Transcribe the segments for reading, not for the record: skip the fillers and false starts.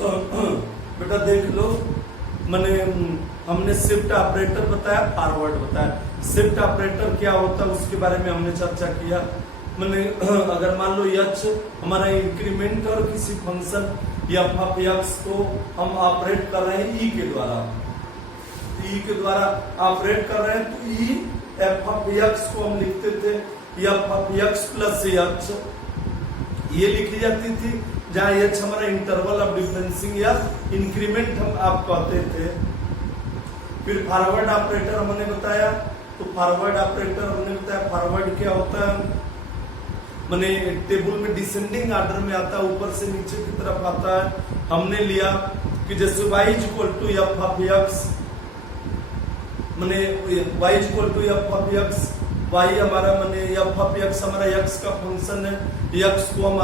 बेटा देख लो, मैंने हमने शिफ्ट ऑपरेटर बताया, फॉरवर्ड बताया। शिफ्ट ऑपरेटर क्या होता है उसके बारे में हमने चर्चा किया। मैंने अगर मान लो यच हमारा इंक्रीमेंट और किसी फंक्शन या यक्स को हम ऑपरेट कर रहे हैं ई के द्वारा ऑपरेट कर रहे हैं, तो ई एफ ऑफ यक्स को हम लिखते थे F of x plus H, ये लिखी जाती थी, जहां एच हमारा इंटरवल ऑफ डिफरेंसिंग या इंक्रीमेंट हम आप कहते थे। फिर फॉरवर्ड ऑपरेटर हमने बताया, तो फॉरवर्ड ऑपरेटर हमने बताया फॉरवर्ड क्या होता है, मैंने टेबल में डिसेंडिंग ऑर्डर में आता है, ऊपर से नीचे की तरफ आता है। हमने लिया कि जैसे y equal to F of X, मैंने y equal to F of X, y हमारा मैंने एफ ऑफ एक्स हमारा x का फंक्शन है, x को हम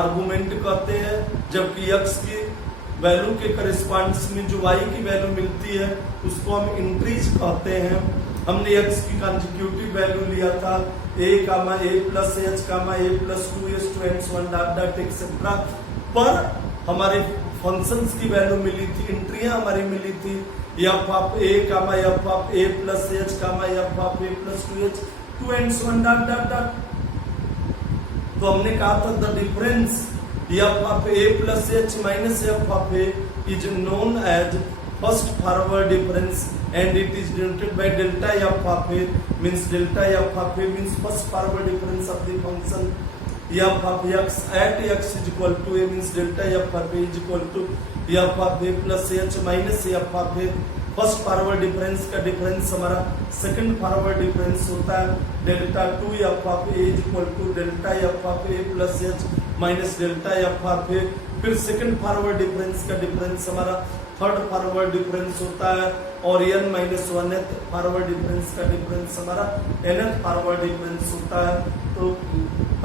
आर्गुमेंट कहते हैं, जबकि x की वैल्यू के करेस्पॉन्ड्स में जो y की वैल्यू मिलती है उसको हम इंक्रीज कहते हैं। हमने x की कंसेक्यूटिव वैल्यू लिया था a comma a plus h comma a plus 2s to n1 dot dot etcetera, पर हमारे फंक्शंस की वैल्यू मिली थी, एंट्रियां हमारी मिली थी F of a comma F of a plus h comma F of a plus 2h to n1 dot dot dot. तो हमने कहा था the difference F of a plus h minus F of a is known as first forward difference and it is denoted by delta f of a, means delta f of a means first forward difference of the function f of x at x is equal to a, means delta f of a is equal to f of a plus h minus f of a। First forward difference का difference हमारा second forward difference होता है delta 2 f of a is equal to delta f of a plus h minus delta f of a। फिर second forward difference का difference हमारा third forward difference होता है, और n minus 1th forward difference का difference हमारा nth forward difference होता है। तो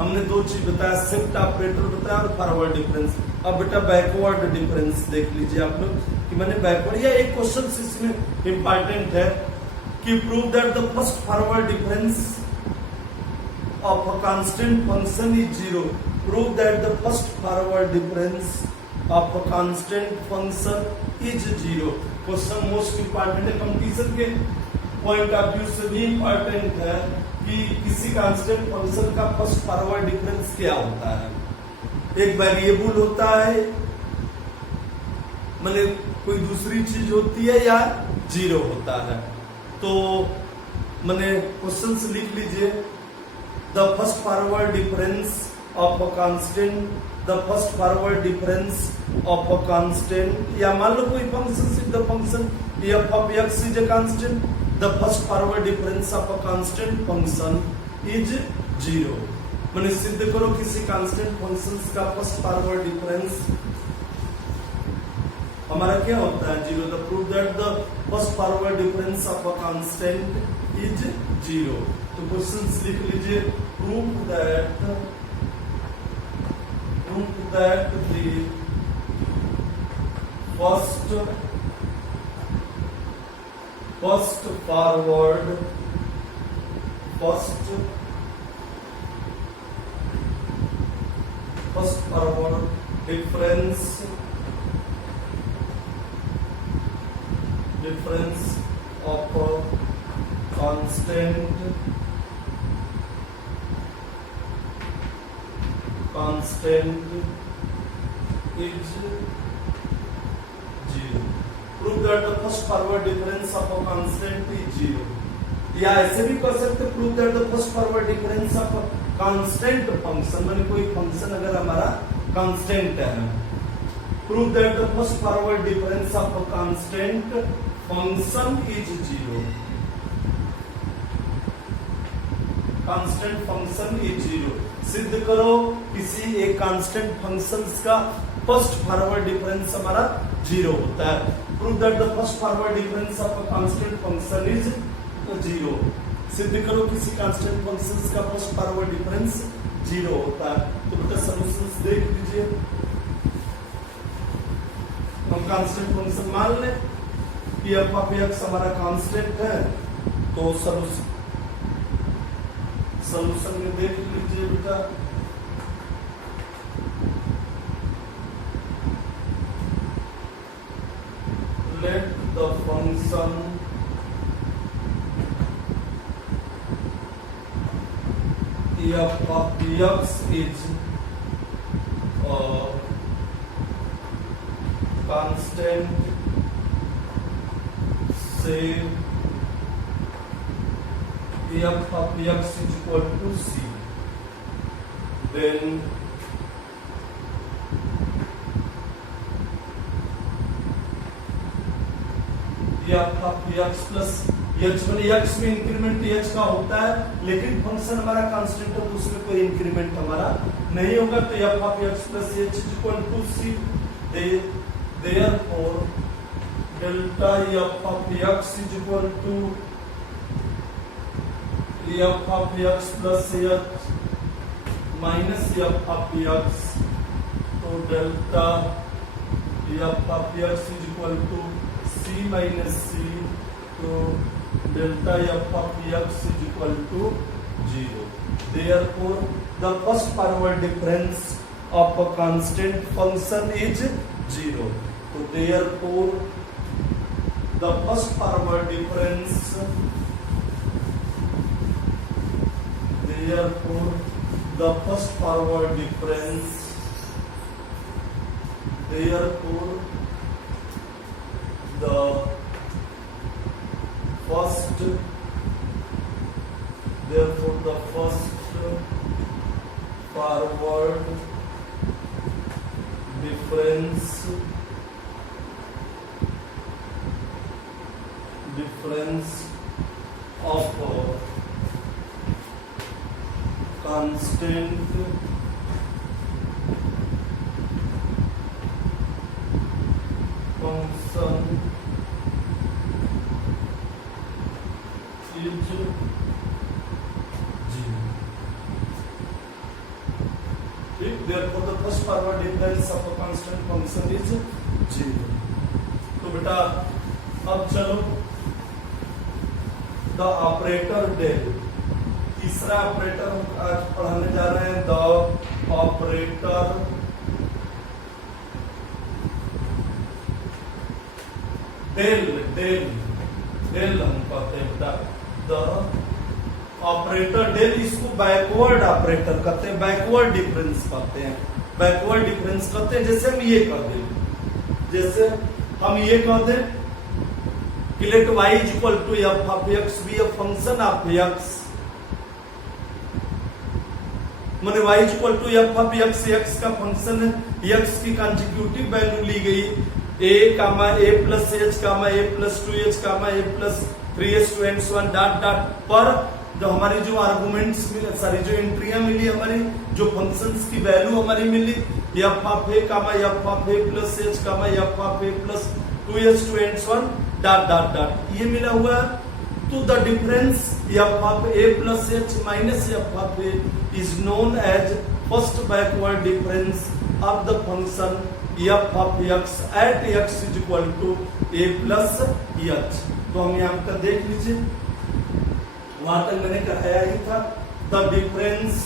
हमने दो चीज बताया, शिफ्ट ऑपरेटर बताया और फॉरवर्ड डिफरेंस। अब बेटा बैकवर्ड डिफरेंस देख लीजिए आप लोग कि मैंने बैकवर्ड, या एक क्वेश्चन इसमें इंपॉर्टेंट है कि prove that the first forward difference of a constant function is zero. Prove that the first forward difference of a constant function is zero. Question most important है, कंपटीशन के point of view से भी important है कि किसी constant function का first forward difference क्या होता है। एक वेरिएबल होता है, माने कोई दूसरी चीज होती है, या जीरो होता है। तो मैंने क्वेश्चन से लिख लीजिए the first forward difference of a constant, the first forward difference of a constant, या मान लो कोई फंक्शन सिर्फ the function f of x is a constant, the first forward difference of a constant function is zero. मैंने सिद्ध करो किसी constant functions का first forward difference हमारा क्या होता है, zero. The prove that the first forward difference of a constant is zero. तो क्वेश्चंस लिख लीजिए, prove that the first forward difference of a constant is zero। Prove that the first forward difference of a constant is zero। या ऐसे भी कर सकते, prove that the first forward difference of a constant function, माने कोई function अगर हमारा constant है, prove that the first forward difference of a constant function is zero. Constant function is zero. सिद्ध करो किसी एक कांस्टेंट फंक्शन का फर्स्ट फॉरवर्ड डिफरेंस हमारा जीरो होता है। Prove that the first forward difference of a constant function is zero. सिद्ध करो किसी कांस्टेंट फंक्शन का फर्स्ट फॉरवर्ड डिफरेंस जीरो होता है। तो बेटा सॉल्यूशंस देख लीजिए। हम कांस्टेंट फंक्शन मान लें कि f of x हमारा कांस्टेंट है, तो सॉल्यूशन में देख लीजिए बेटा। f of x is a constant, say f of x is equal to c, then f of x plus h में x में इंक्रीमेंट h का होता है, लेकिन फंक्शन हमारा कांस्टेंट है तो उसमें कोई इंक्रीमेंट हमारा नहीं होगा, तो f of x plus h is equal to c, therefore delta f of x is equal to f of x plus h minus f of x, तो delta f of x is equal to c minus c, तो delta f of x is equal to 0. Therefore, the first forward difference of a constant function is 0. So therefore, the first forward difference, therefore the first forward difference, therefore the first, therefore the first forward difference of a constant function is 0. Therefore the first forward difference of a constant function is 0. तो बेटा अब चलो the operator del, तीसरा operator हम आज पढ़ाने जा रहे हैं, the operator del, del del हम कहते हैं बेटा, द ऑपरेटर डेल, इसको बैकवर्ड ऑपरेटर कहते हैं, बैकवर्ड डिफरेंस कहते हैं, बैकवर्ड डिफरेंस कहते हैं। जैसे हम ये कह दें, जैसे हम ये कह दें कि let y is equal to f of x be a function of x, माने y is equal to f of x का फंक्शन है, x की कंसेक्यूटिव वैल्यू ली गई a comma a plus h comma a plus 2h comma a plus 3h to and one dot dot, पर जो हमारी जो आर्गुमेंट्स मिले, सारी जो एंट्रियां मिली हमारी, जो फंक्शंस की वैल्यू हमारी मिली, f of a comma f of a plus h comma f of a plus 2h to and one dot dot dot, ये मिला हुआ है। तो the difference f of a plus h minus f of a is known as first backward difference of the function f of x at x is equal to a plus h। तो हम यहाँ पर देख लीजिए, वहां तक मैंने कराया ही था, the difference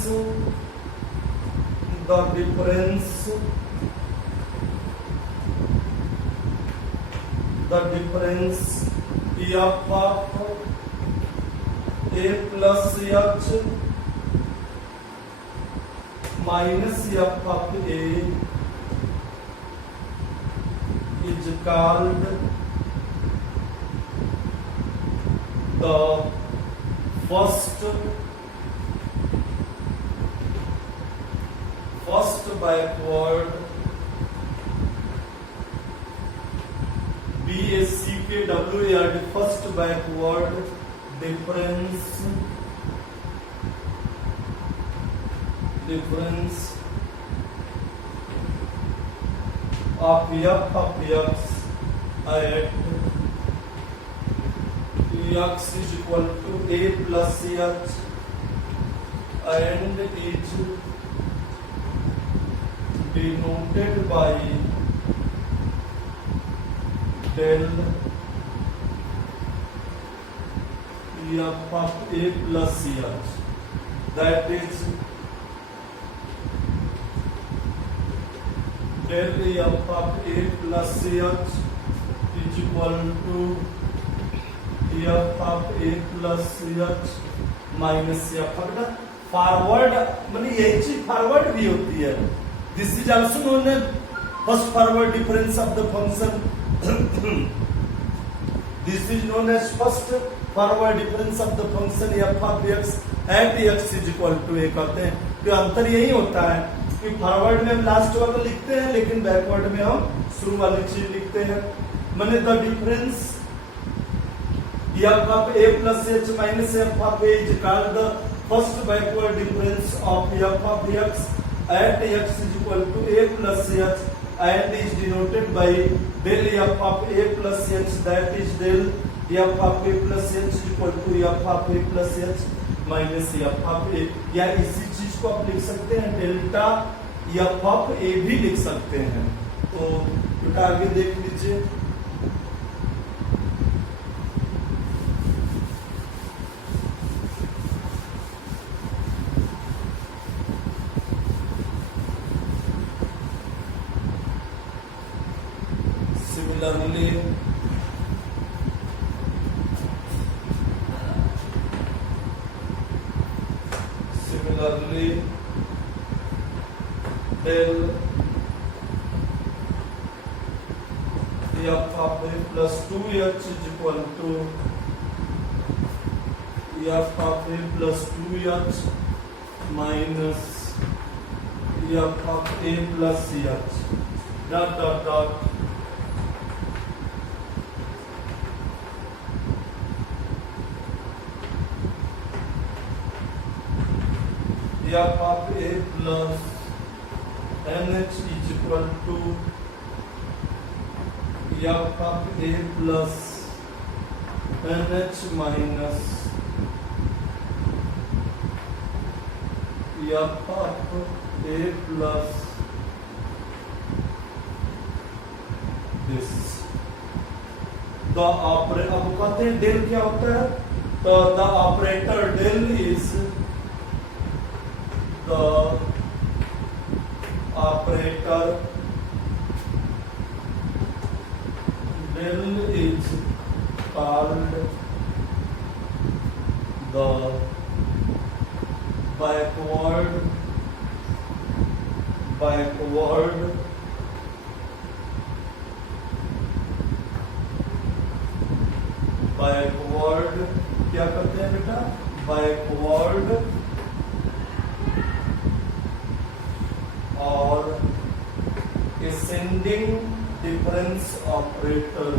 f of a plus h minus f of a is called the first backward BACKWARD, first backward difference of f of x at x is equal to a plus h and is denoted by del f of a plus h, that is del f of a plus h is equal to f of a plus h minus f। Forward मतलब यही चीज forward भी होती है। This is also known as first forward difference of the function. This is known as first forward difference of the function F of x at x is equal to A कहते हैं। तो अंतर यही होता है कि फॉरवर्ड में हम लास्ट वाला लिखते हैं, लेकिन बैकवर्ड में हम शुरू वाली चीज लिखते हैं। माने the difference F of A plus h minus F of a is called the first backward difference of f of x at x is equal to a plus h and is denoted by del f of a plus h, that is del f of a plus h is equal to f of a plus h minus f of a। या इसी चीज को आप लिख सकते हैं delta f of a भी लिख सकते हैं। तो बेटा आगे देख लीजिए। Similarly, del f of a plus 2h is equal to f of a plus 2h minus f of a plus h dot dot dot f of a plus nh is equal to f of a plus nh minus f of a plus this। the operator अब कहते हैं del क्या होता है, तो the operator del is the operator del is called the backward क्या करते हैं बेटा, बैकवर्ड और ascending difference operator,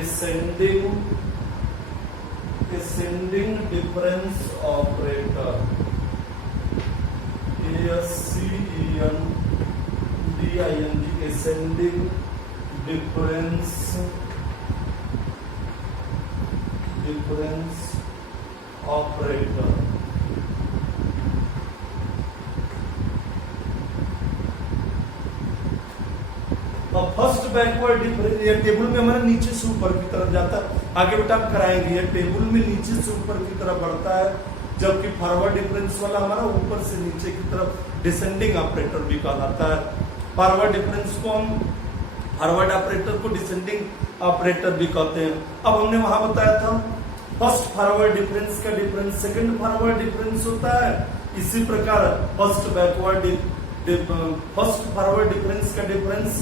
ascending difference operator, ASCENDING, ascending difference operator। First backward difference ये टेबल में हमारा नीचे से ऊपर की तरफ जाता है, आगे बेटा हम कराएंगे। ये टेबल में नीचे से ऊपर की तरफ बढ़ता है, जबकि फॉरवर्ड डिफरेंस वाला हमारा ऊपर से नीचे की तरफ डिसेंडिंग ऑपरेटर भी कहलाता है। फॉरवर्ड डिफरेंस को हम फॉरवर्ड ऑपरेटर को डिसेंडिंग ऑपरेटर भी कहते हैं। अब हमने वहां बताया था फर्स्ट फॉरवर्ड डिफरेंस का डिफरेंस सेकंड फॉरवर्ड डिफरेंस होता है, इसी प्रकार फर्स्ट फॉरवर्ड डिफरेंस का डिफरेंस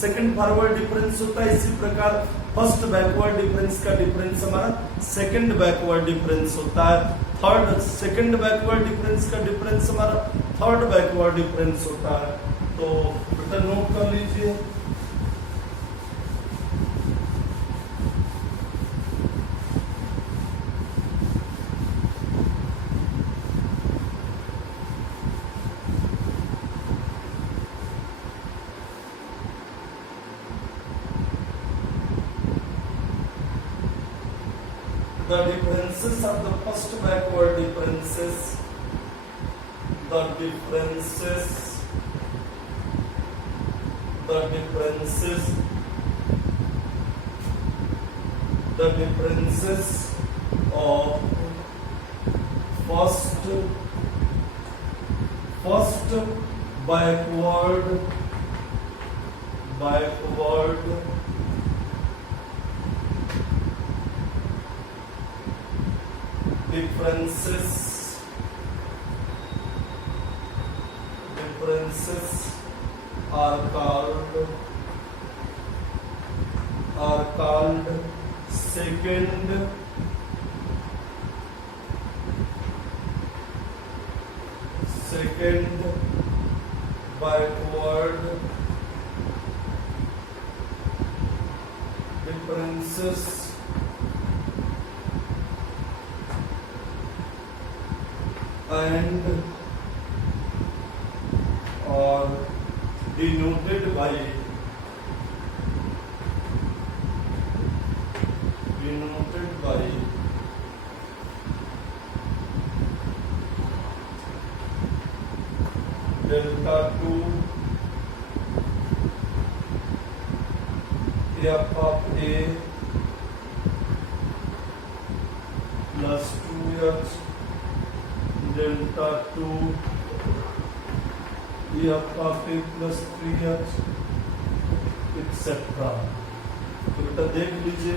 सेकंड फॉरवर्ड डिफरेंस होता है, इसी प्रकार फर्स्ट बैकवर्ड डिफरेंस का डिफरेंस हमारा सेकंड बैकवर्ड डिफरेंस होता है। थर्ड सेकंड बैकवर्ड डिफरेंस का डिफरेंस हमारा थर्ड बैकवर्ड डिफरेंस होता है। तो बेटा नोट कर लीजिए। The differences of the first backward differences, the differences of first backward differences are called second backward differences and are denoted by delta 2 f of a plus 2h delta 2 f of a plus 3h etcetera. तो बेटा देख लीजिए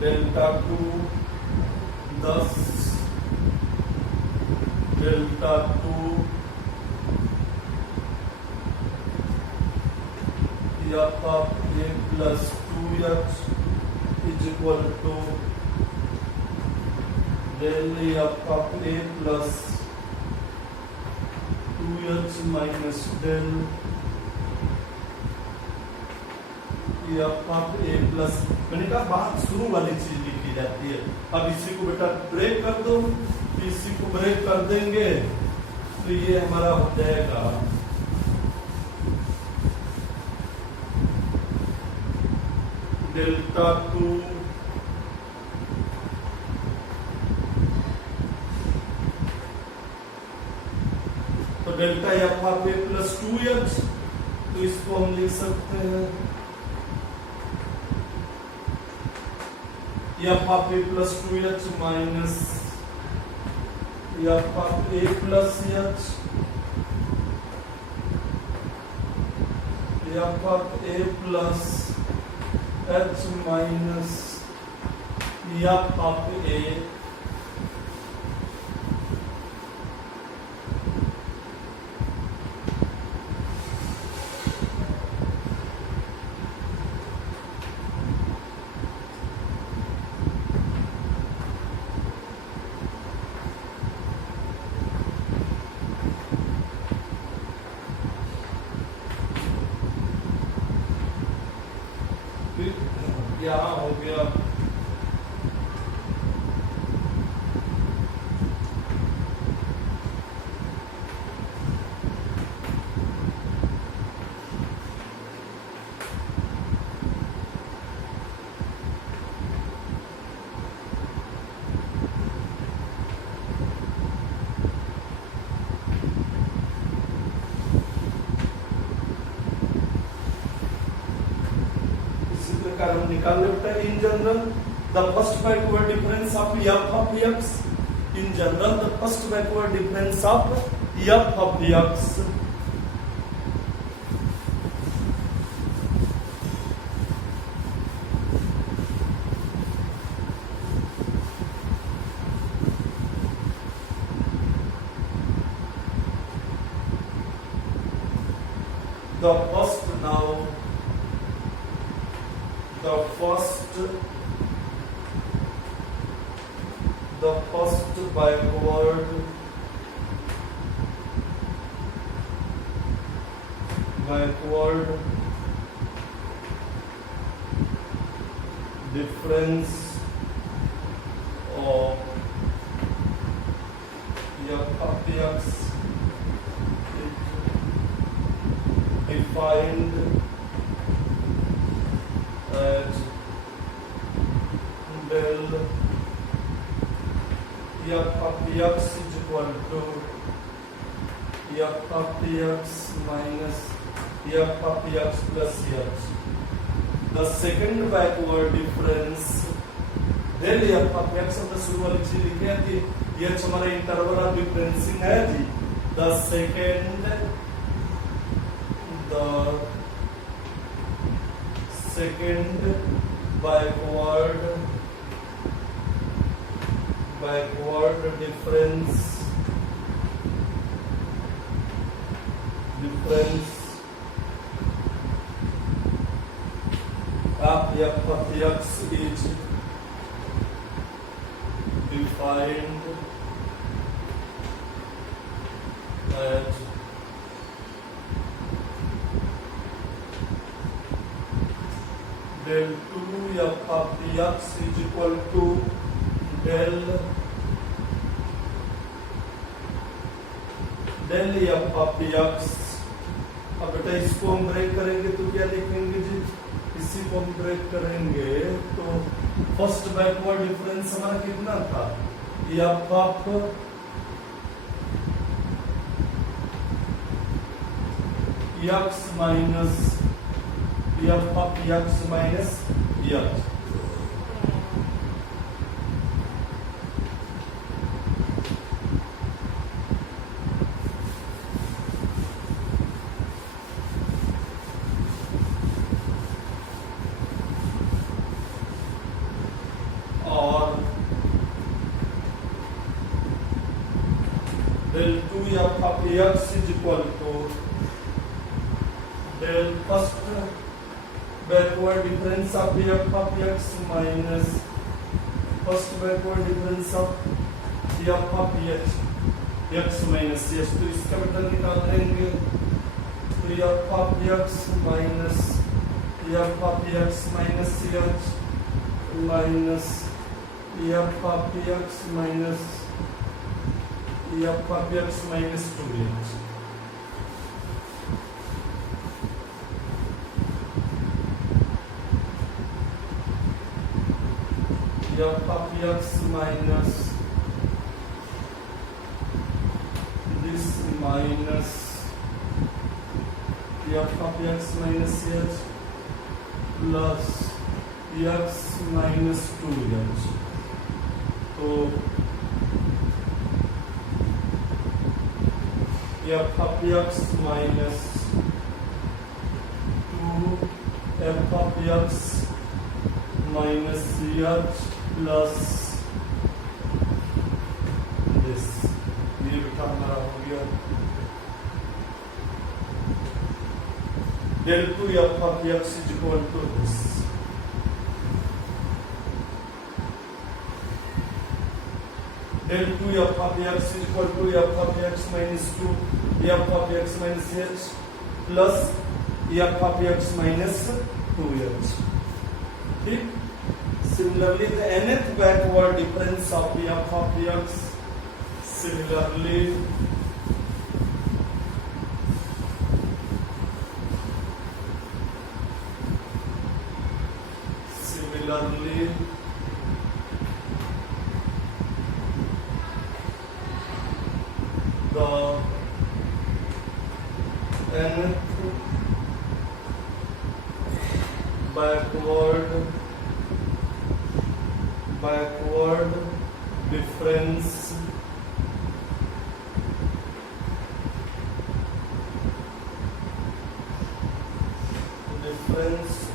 delta 2 10 delta 2 f of a plus 2h is equal to del f of a plus 2h minus del f of a plus, मैंने कहा बात शुरू वाली चीज लिखी जाती है। अब इसी को बेटा ब्रेक कर दो, इसी को ब्रेक कर देंगे तो ये हमारा हो जाएगा डेल्टा 2 तो delta F of A plus 2h, तो इसको हम लिख सकते हैं F of A plus 2h minus F of A plus h F of A plus h minus F of A क्या हो गया हम निकाल लेते हैं in general the first backward difference of f of x in general the first backward difference of f of x the first backward difference of f of x is defined as del f of x is equal to f of x minus f of x plus h. The second backward difference del f of x हमने शुरू वाली चीज लिखी थी, ये हमारा interval of डिफरेंसिंग है जी। The second backward backward difference of f of x is defined as del 2 f of x is equal to del f of x। अब बेटा इसको हम ब्रेक करेंगे तो क्या लिखेंगे जी, इसी को हम ब्रेक करेंगे तो फर्स्ट बैकवर्ड डिफरेंस हमारा कितना था, f of x minus f of x minus x। del 2 f of x is equal to del first backward difference of f of x minus first backward difference of f of x minus h। तो इसका बेटा निकाल लेंगे तो f of x minus f of x minus h minus f of x minus f of x minus 2h। f of x minus this minus f of x minus h plus x minus 2h। तो f of x minus 2 f of x minus h plus this, ये बेटा हमारा हो गया del 2 f of x is equal to this। del 2 f of x is equal to f of x minus 2 f of x minus h plus f of x minus 2h। ठीक, similarly the nth backward difference of f of x similarly the nth backward difference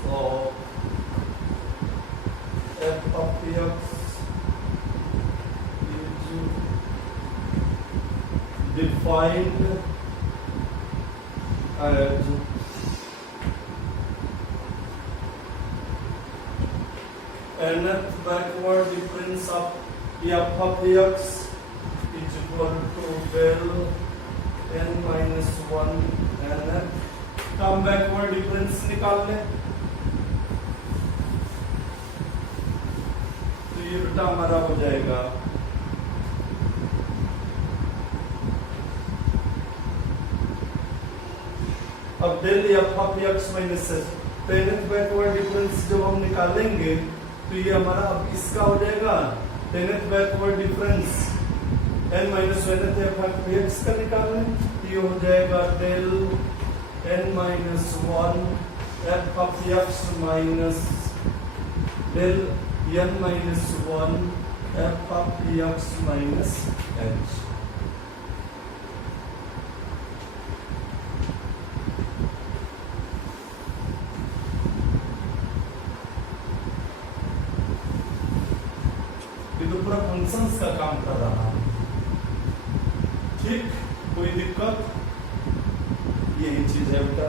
of f of x is defined as nth backward difference of f of x is equal to del n minus 1 nth। हम backward difference निकाल लें तो ये बेटा हमारा हो जाएगा अब del F of X minus H. Nth backward difference जब हम निकालेंगे तो ये हमारा अब इसका हो जाएगा nth backward difference n minus one F of X का निकाल लें, ये हो जाएगा del n minus 1 f of x minus del n minus 1 f of x minus h। ये तो पूरा फंक्शंस का काम कर रहा है। ठीक, कोई दिक्कत? यही चीज है बेटा।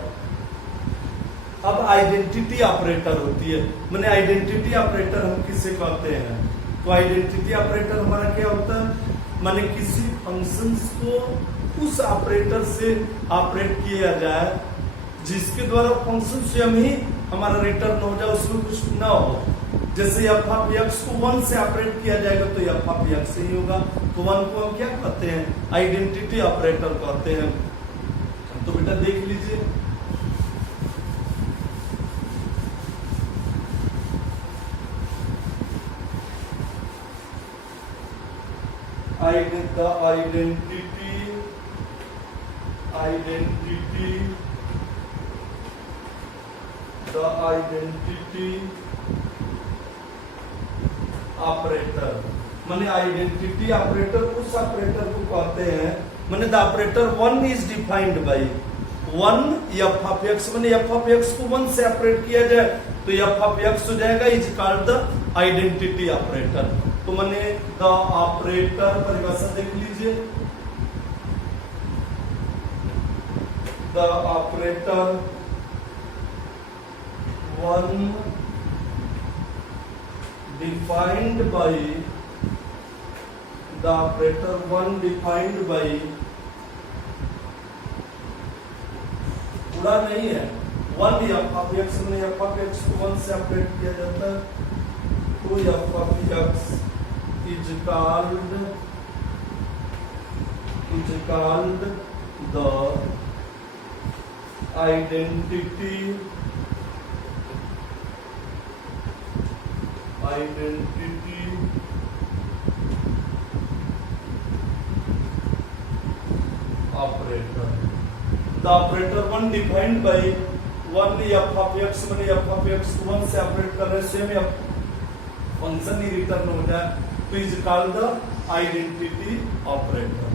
अब आइडेंटिटी ऑपरेटर होती है, मैंने आइडेंटिटी ऑपरेटर हम किसे कहते हैं? तो आइडेंटिटी ऑपरेटर हमारा क्या होता है? माने किसी फंक्शंस को उस ऑपरेटर से ऑपरेट किया जाए जिसके द्वारा फंक्शन स्वयं ही हमारा रिटर्न हो जाए, उसमें कुछ ना हो। जैसे एफ ऑफ एक्स को 1 से ऑपरेट किया जाएगा तो एफ ऑफ एक्स ही होगा। तो 1 को हम क्या कहते हैं? आइडेंटिटी ऑपरेटर कहते हैं। तो बेटा देख लीजिए, the identity ऑपरेटर, माने आइडेंटिटी ऑपरेटर उस ऑपरेटर को कहते हैं, माने the operator 1 is defined by 1 F of x, माने एफ ऑफ एक्स को 1 से ऑपरेट किया जाए तो एफ ऑफ एक्स हो जाएगा, is called the identity operator. तो माने द ऑपरेटर, परिभाषा देख लीजिए, the operator 1 defined by the operator 1 defined by, पूरा नहीं है, 1 एफ ऑफ एक्स में एफ ऑफ एक्स को 1 से ऑपरेट किया जाता है तो F of x is called the identity operator. The operator 1 defined by 1 F of x, माने एफ ऑफ एक्स को 1 से ऑपरेट कर रहे सेम फंक्शन ही रिटर्न हो जाए तो is called the identity operator.